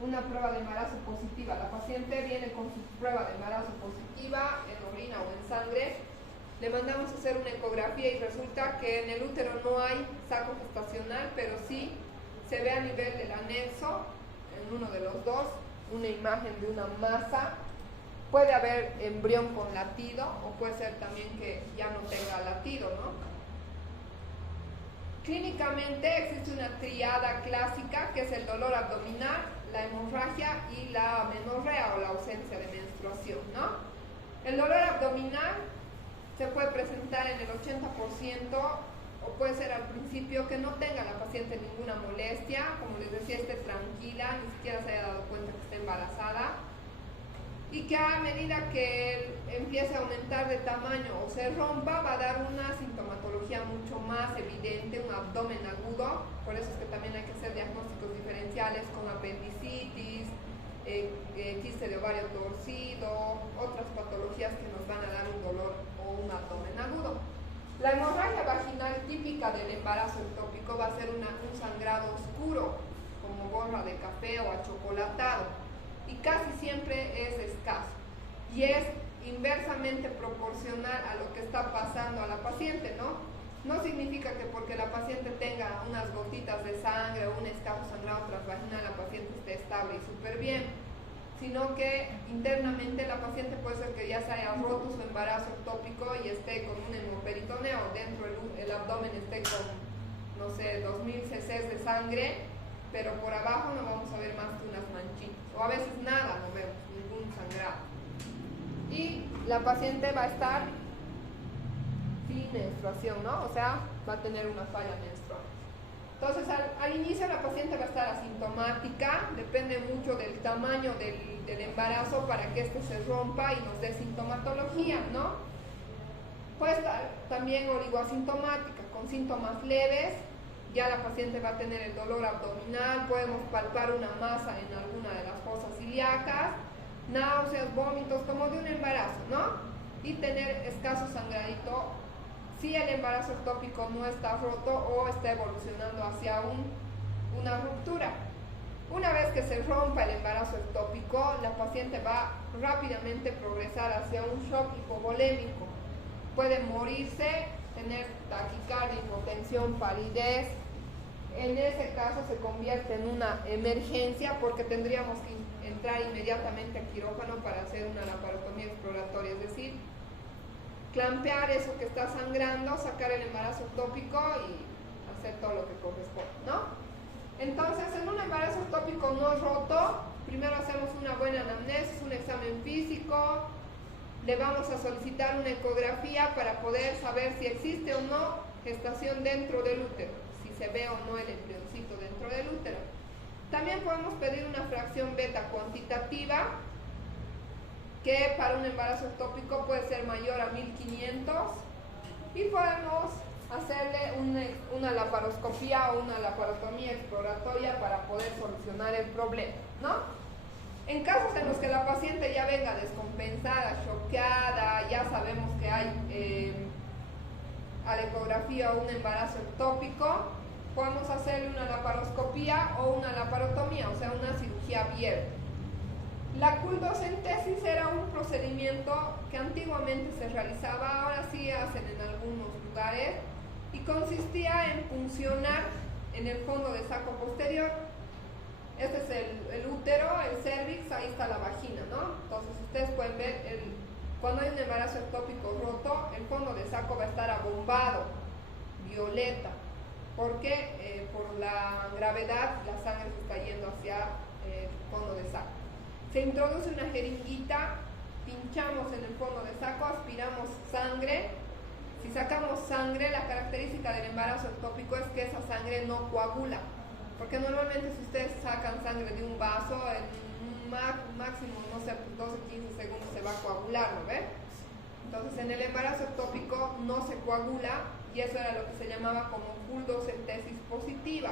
Una prueba de embarazo positiva. La paciente viene con su prueba de embarazo positiva en orina o en sangre. Le mandamos a hacer una ecografía y resulta que en el útero no hay saco gestacional, pero sí se ve a nivel del anexo, en uno de los dos, una imagen de una masa. Puede haber embrión con latido o puede ser también que ya no tenga latido, ¿no? Clínicamente existe una triada clásica que es el dolor abdominal, la hemorragia y la amenorrea o la ausencia de menstruación, ¿no? El dolor abdominal se puede presentar en el 80% o puede ser al principio que no tenga la paciente ninguna molestia, como les decía, esté tranquila, ni siquiera se haya dado cuenta que está embarazada, y que a medida que empiece a aumentar de tamaño o se rompa, va a dar una sintomatología mucho más evidente, un abdomen agudo. Por eso es que también hay que hacer diagnósticos diferenciales con apendicitis, quiste de ovario torcido, otras patologías que nos van a dar un dolor o un abdomen agudo. La hemorragia vaginal típica del embarazo ectópico va a ser un sangrado oscuro, como borra de café o achocolatado, y casi siempre es escaso y es inversamente proporcional a lo que está pasando a la paciente, ¿no? No significa que porque la paciente tenga unas gotitas de sangre o un escaso sangrado transvaginal la paciente esté estable y súper bien, sino que internamente la paciente puede ser que ya se haya roto su embarazo ectópico y esté con un hemoperitoneo, dentro el abdomen esté con, no sé, 2000 cc de sangre, pero por abajo no vamos a ver más que unas manchitas, o a veces nada, no vemos ningún sangrado. Y la paciente va a estar sin menstruación, ¿no? O sea, va a tener una falla menstrual. Entonces, al inicio la paciente va a estar asintomática, depende mucho del tamaño del embarazo para que este se rompa y nos dé sintomatología, ¿no? Puede estar también oligoasintomática, con síntomas leves. Ya la paciente va a tener el dolor abdominal, podemos palpar una masa en alguna de las fosas ilíacas, náuseas, vómitos, como de un embarazo, ¿no? Y tener escaso sangradito si el embarazo ectópico no está roto o está evolucionando hacia una ruptura. Una vez que se rompa el embarazo ectópico, la paciente va rápidamente a progresar hacia un shock hipovolémico. Puede morirse, tener taquicardia, hipotensión, palidez. En ese caso se convierte en una emergencia porque tendríamos que entrar inmediatamente a quirófano para hacer una laparotomía exploratoria, es decir, clampear eso que está sangrando, sacar el embarazo ectópico y hacer todo lo que corresponde, ¿no? Entonces, en un embarazo ectópico no roto, primero hacemos una buena anamnesis, un examen físico, le vamos a solicitar una ecografía para poder saber si existe o no gestación dentro del útero, si se ve o no el embrioncito dentro del útero. También podemos pedir una fracción beta cuantitativa, que para un embarazo ectópico puede ser mayor a 1500, y podemos hacerle una laparoscopía o una laparotomía exploratoria para poder solucionar el problema, ¿no? En casos en los que la paciente ya venga descompensada, choqueada, ya sabemos que hay a la ecografía un embarazo ectópico, podemos hacerle una laparoscopía o una laparotomía, o sea, una cirugía abierta. La cultocentesis era un procedimiento que antiguamente se realizaba, ahora sí hacen en algunos lugares, y consistía en puncionar en el fondo del saco posterior. Este es el útero, el cervix, ahí está la vagina, ¿no? Entonces ustedes pueden ver, cuando hay un embarazo ectópico roto, el fondo del saco va a estar abombado, violeta. porque por la gravedad la sangre se está yendo hacia el fondo de saco. Se introduce una jeringuita, pinchamos en el fondo de saco, aspiramos sangre. Si sacamos sangre, la característica del embarazo ectópico es que esa sangre no coagula, porque normalmente si ustedes sacan sangre de un vaso, en un máximo, no sé, 12-15 segundos se va a coagular, ¿no ve? Entonces en el embarazo ectópico no se coagula, y eso era lo que se llamaba como fuldocentesis positiva.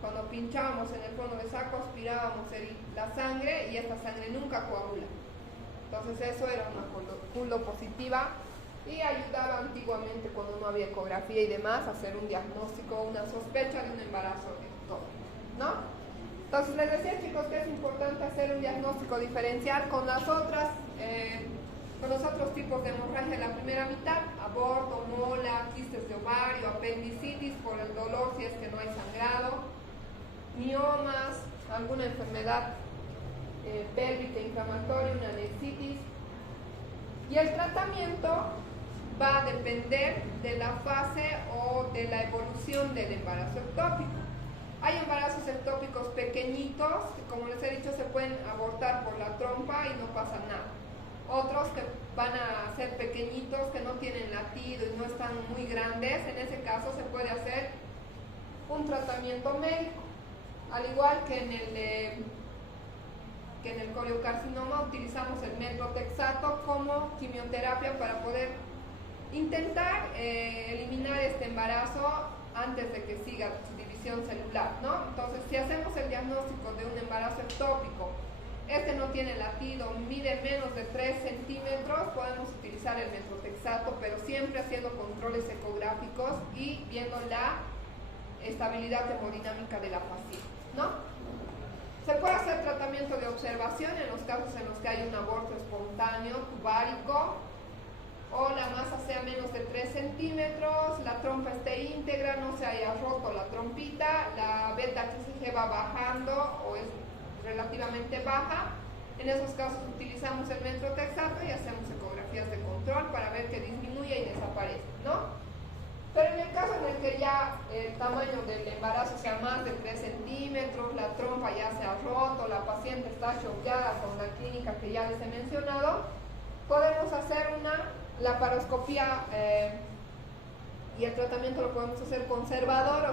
Cuando pinchábamos en el fondo de saco, aspirábamos la sangre y esta sangre nunca coagula. Entonces eso era una fuldopositiva y ayudaba antiguamente, cuando no había ecografía y demás, a hacer un diagnóstico, una sospecha de un embarazo ectópico, ¿no? Entonces les decía, chicos, que es importante hacer un diagnóstico diferencial con los otros tipos de hemorragia de la primera mitad: aborto, mola, quistes de ovario, apendicitis por el dolor si es que no hay sangrado, miomas, alguna enfermedad pélvica inflamatoria, una anestitis. Y el tratamiento va a depender de la fase o de la evolución del embarazo ectópico. Hay embarazos ectópicos pequeñitos que, como les he dicho, se pueden abortar por la trompa y no pasa nada. Otros que van a ser pequeñitos, que no tienen latido y no están muy grandes, en ese caso se puede hacer un tratamiento médico. Al igual que en el coriocarcinoma, utilizamos el metrotexato como quimioterapia para poder intentar eliminar este embarazo antes de que siga su división celular, ¿no? Entonces, si hacemos el diagnóstico de un embarazo ectópico, este no tiene latido, mide menos de 3 centímetros, podemos utilizar el metrotexato, pero siempre haciendo controles ecográficos y viendo la estabilidad hemodinámica de la paciente, ¿no? Se puede hacer tratamiento de observación en los casos en los que hay un aborto espontáneo tubárico, o la masa sea menos de 3 centímetros, la trompa esté íntegra, no se haya roto la trompita, la beta-HCG va bajando o es relativamente baja. En esos casos utilizamos el metrotexato y hacemos ecografías de control para ver que disminuye y desaparece, ¿no? Pero en el caso en el que ya el tamaño del embarazo sea más de 3 centímetros, la trompa ya se ha roto, la paciente está choqueada con la clínica que ya les he mencionado, podemos hacer una laparoscopía y el tratamiento lo podemos hacer conservador, o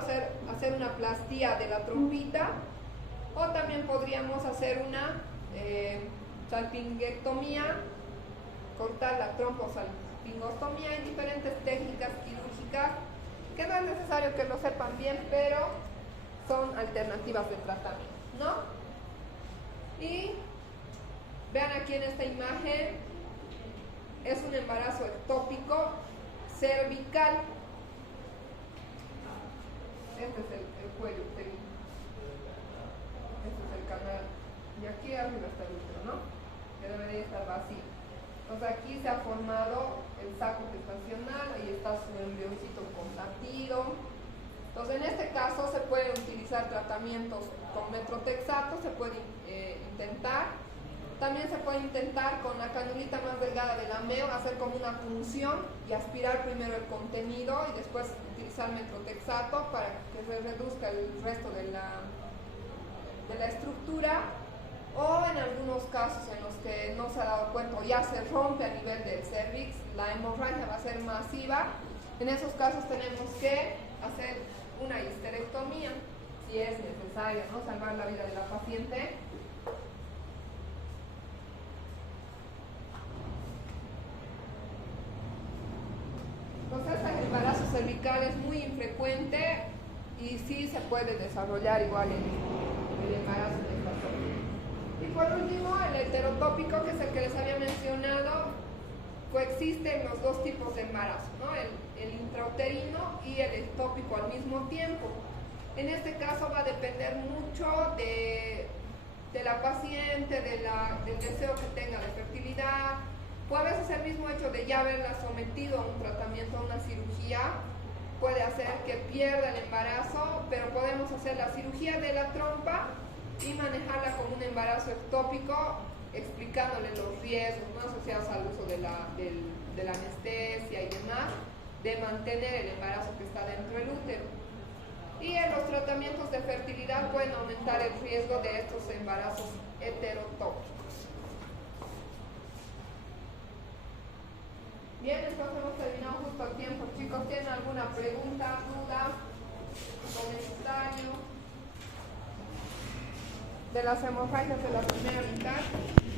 hacer una plastía de la trompita, o también podríamos hacer una salpingectomía, cortar la trompa o salpingostomía. Hay diferentes técnicas quirúrgicas que no es necesario que lo sepan bien, pero son alternativas de tratamiento, ¿no? Y vean aquí en esta imagen, es un embarazo ectópico cervical. Este es el cuello uterino. Este es el canal. Y aquí arriba está el útero, ¿no? Que debería estar vacío. Entonces aquí se ha formado el saco gestacional, ahí está su embrioncito contractido. Entonces en este caso se pueden utilizar tratamientos con metrotexato, se puede intentar. También se puede intentar con la canulita más delgada del ameo, hacer como una punción y aspirar primero el contenido y después utilizar metrotexato para que se reduzca el resto de la estructura. O en algunos casos en los que no se ha dado cuenta o ya se rompe a nivel del cervix, la hemorragia va a ser masiva. En esos casos tenemos que hacer una histerectomía, si es necesario, ¿no? Salvar la vida de la paciente. Entonces el embarazo cervical es muy infrecuente y sí se puede desarrollar igual el embarazo de esta zona. Y por último, el heterotópico, que es el que les había mencionado, coexisten los dos tipos de embarazo, ¿no? El intrauterino y el ectópico al mismo tiempo. En este caso va a depender mucho de la paciente, del deseo que tenga de fertilidad, o a veces el mismo hecho de ya haberla sometido a un tratamiento, a una cirugía, puede hacer que pierda el embarazo, pero podemos hacer la cirugía de la trompa y manejarla como un embarazo ectópico, explicándole los riesgos, ¿no?, asociados al uso de la anestesia y demás, de mantener el embarazo que está dentro del útero. los tratamientos de fertilidad pueden aumentar el riesgo de estos embarazos heterotópicos. Bien, entonces hemos terminado justo a tiempo. Chicos, ¿tienen alguna pregunta, duda, comentario de las hemorragias de la primera mitad?